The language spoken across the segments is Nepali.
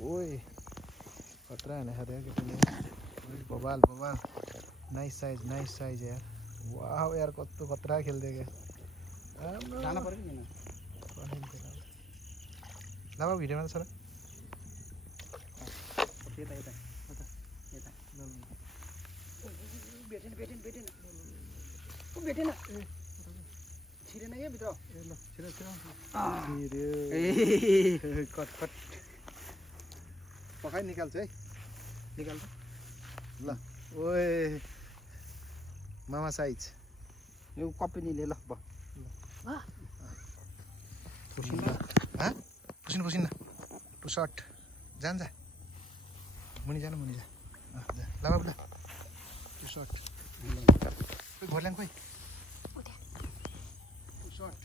ओए खतरा है ना हर यार कितने बवाल बवाल नाइस साइज यार वाह यार कत खतरा खेल देगा जाना पड़ेगा ना लावा भिडियो में सर बेटेन छिरेन के भित्र कट कट पकाई निकाल्छ है निकाल ल ओए मामा साइज यो कपी निले ल ब पुसिन टु सर्ट जान जा मुनि जा ल बाबु ल टु सर्ट कोही घोर्ल्याङ कोही टु सर्ट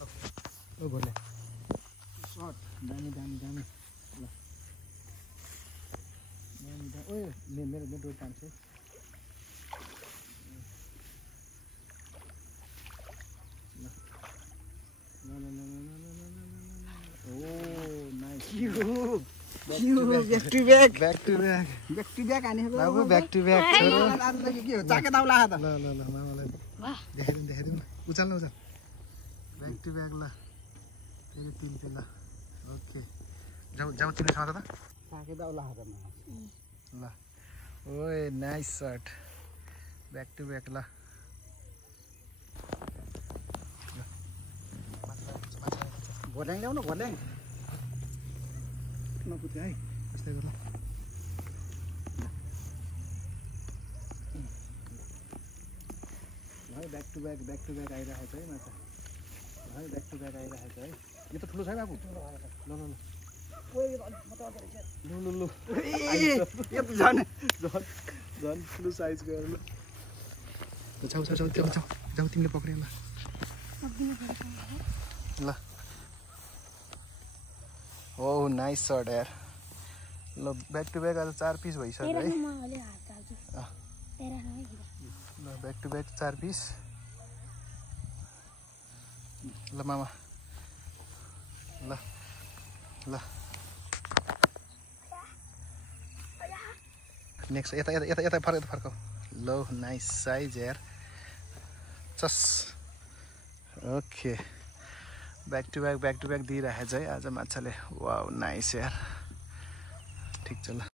ओ घोर्ल्याङ टु सर्ट दामी ल ओए मेरो डोर तान्छ बैक टू बैक आने बाबु बैक टू बैक छोरो के हो चाके दाउला त ल मामालाई देखाइदिउँ न उचाल बैक टू बैक ल फेरि तिन पे ल ओके जाऊ तिमी खाँदा त चाके दाउला त ल ओए nice shot back to back ल घोर्ल्याङ ल्याउनु घोर्ल्याङ नपुत्यो है त्यस्तै गर ल बैक टू बैक आइरहेको छ है माछा ल बैक टू बैक आइरहेको छ है यो त ठुलो छ है बाबु ल झन् ठुलो साइज गएर ल जाऊ तिमीले पक्रियो ल ओ नाइस शट यार ल बैक टू बैक आज 4 पिस भइसक्यो है ल बैक टू बैक 4 पिस ल मामा ल नेक्स्ट यता फर्क लो नाइस साइज यार चस ओके बैक टू बैक दिइरहेछ है आज माछाले वाउ नाइस यार ठिक छ ल